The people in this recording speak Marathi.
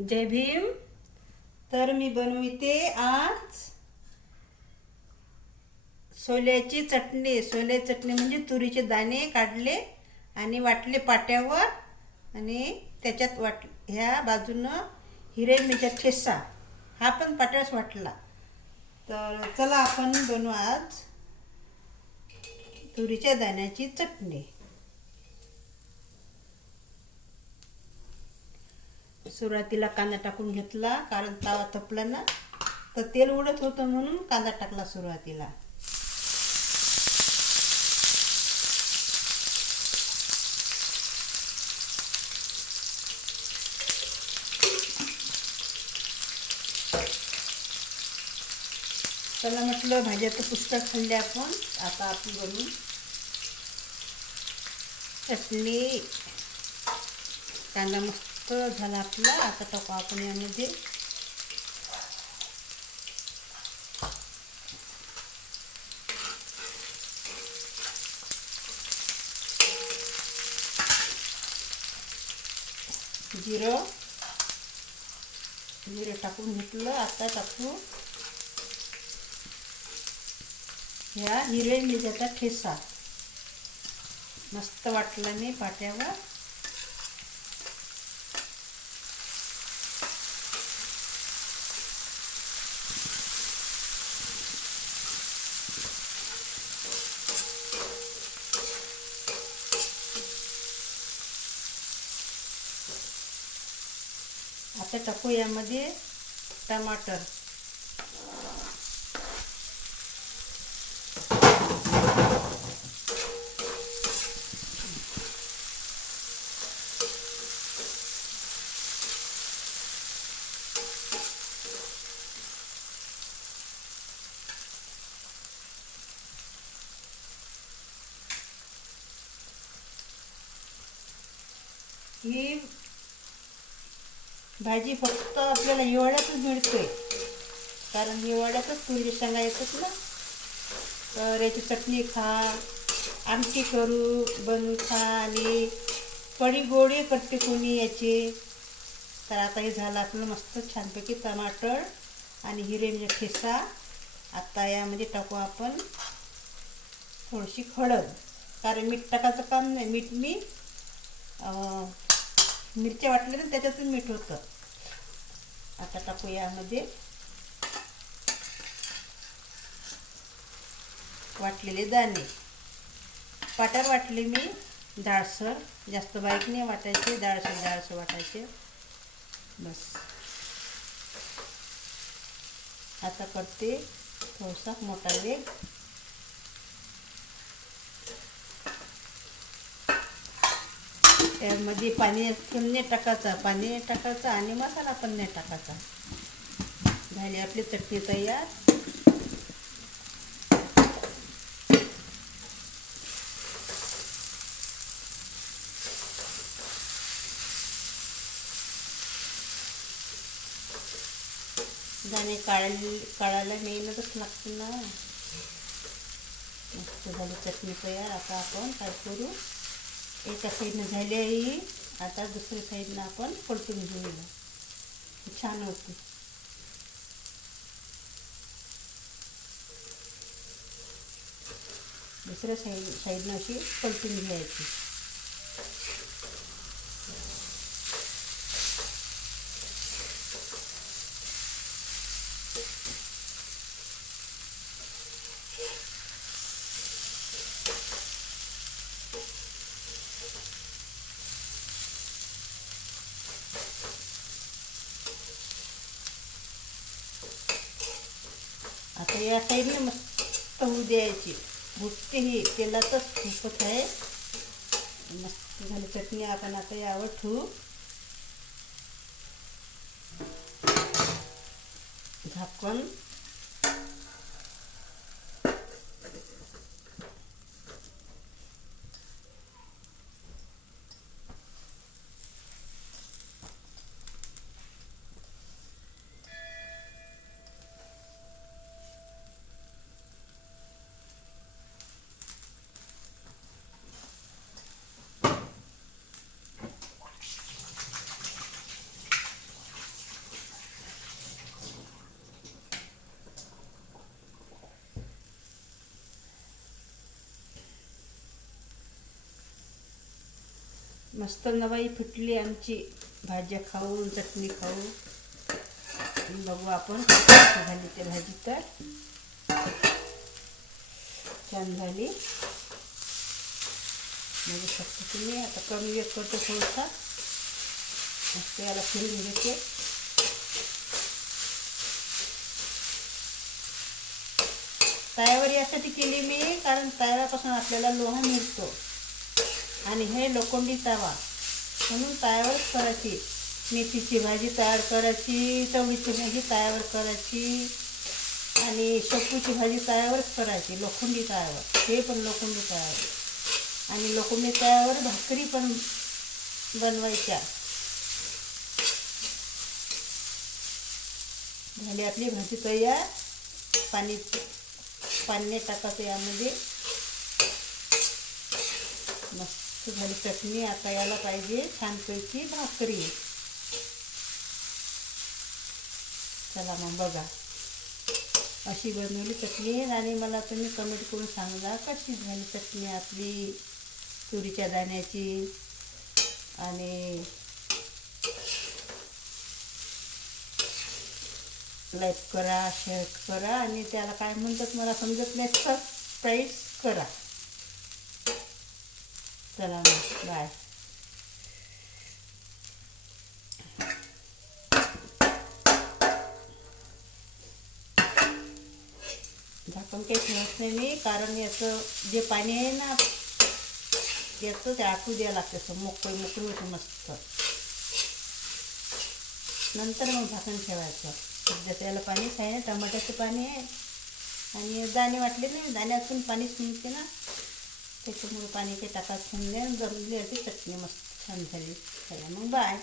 जय भीम. तर मी बनविते आज सोल्याची चटणी. सोल्याची चटणी म्हणजे तुरीचे दाणे काढले आणि वाटले पाट्यावर आणि त्याच्यात ह्या बाजूनं हिरव्या मिरच्या ठेचा हा पण पाट्यावरच वाटला. तर चला आपण बनवू आज तुरीच्या दाण्याची चटणी. सुरुवातीला कांदा टाकून घेतला, कारण तवा तपला ना, तर तेल उडत होतं म्हणून कांदा टाकला सुरुवातीला. चला म्हटलं, भाज्या तर पुष्कळ खाल्ल्या आपण, आता आपण बनवू चटणी. कांदा मस्त झाला आपला. आता टाकू आपण यामध्ये जिरं टाकून घेतलं. आता टाकू ह्या हिरव्या मिरच्याचा ठेचा. मस्त वाटला मी पाट्यावर. आता टाकू यामध्ये टमाटर. ही भाजी फक्त आपल्याला हिवाळ्यातच मिळते, कारण हिवाळ्यातच तुरीच्या शेंगा येतात ना. तर याची चटणी खा, आमटी करू बनवून खा, आणि कढी गोडे करते कोणी याचे. तर आता हे झालं आपलं मस्त छानपैकी टमाटर आणि हिरवे मिरची ठेचा. आता यामध्ये टाकू आपण थोडीशी हळद, कारण मीठ टाकायचं काम नाही. मीठ मी मिरच्या वाटल्या तर त्याच्यातून मीठ होतं. आता टाकू यामध्ये वाटलेले दाणे. पाट्यावर वाटले मी, जाडसर, जास्त बारीक नाही वाटायचे, जाडसर वाटायचे बस. आता करते थोडासा मोठा वेग. त्यामध्ये पाणी पण नाही टाकायचं आणि मसाला पण नाही टाकायचा. झाली आपली चटणी तयार. दाणे काढायला मेहनतच लागते ना. मस्त झाली चटणी तयार. आता आपण काय करू, एका साईडनं झाली आहे, आता दुसऱ्या साईडनं आपण पलटून घेऊया. छान होते. दुसऱ्या साईडनं अशी पलटून घ्यायची. आता या साईडने मस्त होऊ द्यायची. भुकते ही तेलातच फुकत आहे. मस्त झाली चटणी. आपण आता यावर ठेवू झाकण. मस्त नवाई फुटली आमची भाज्या खाऊन चटणी खाऊन. बघू आपण कशी झाली ते भाजी. तर छान झाली बघू शकता तुम्ही. आता कमी वेळ करतो थोडासा. मस्त याला फिरून घेते. तव्यावर यासाठी केली मी कारण तव्यापासून आपल्याला लोहा मिळतो आणि हे लोखंडी तवा म्हणून तव्यावरच करायची. मेथीची भाजी तयार करायची, चवळीची भाजी तव्यावर करायची आणि शेपूची भाजी तव्यावरच करायची लोखंडी तव्यावर. हे पण लोखंडी तव्यावर आणि लोखंडी तव्यावर भाकरी पण बनवायच्या. झाली आपली भाजी तयार. पाणी टाकायचं यामध्ये. मस्त झाली चटणी. आता याला पाहिजे छानपैकी भाकरी. चला मग बघा अशी बनवली चटणी आणि मला तुम्ही कमेंट करून सांगा कशी झाली चटणी आपली तुरीच्या दाण्याची. आणि लाईक करा, शेअर करा आणि त्याला काय म्हणतात मला समजत नाही, सबस्क्राईब करा. चला मग बाय. झाकण काही ठेवत नाही मी कारण याचं जे पाणी आहे ना याचं ते आटू द्यावं लागतं. असं मोकळी होतं मस्त. नंतर मग झाकण ठेवायचं. सध्या त्याला पाणीच आहे ना, टमाट्याचं पाणी आहे आणि दाणे वाटले नाही, दाण्यातून पाणीच निघते ना, त्याच्यामुळे पाणी काही टाकायचं नाही. जमली अशी चटणी मस्त छान झाली. चला मग बाय.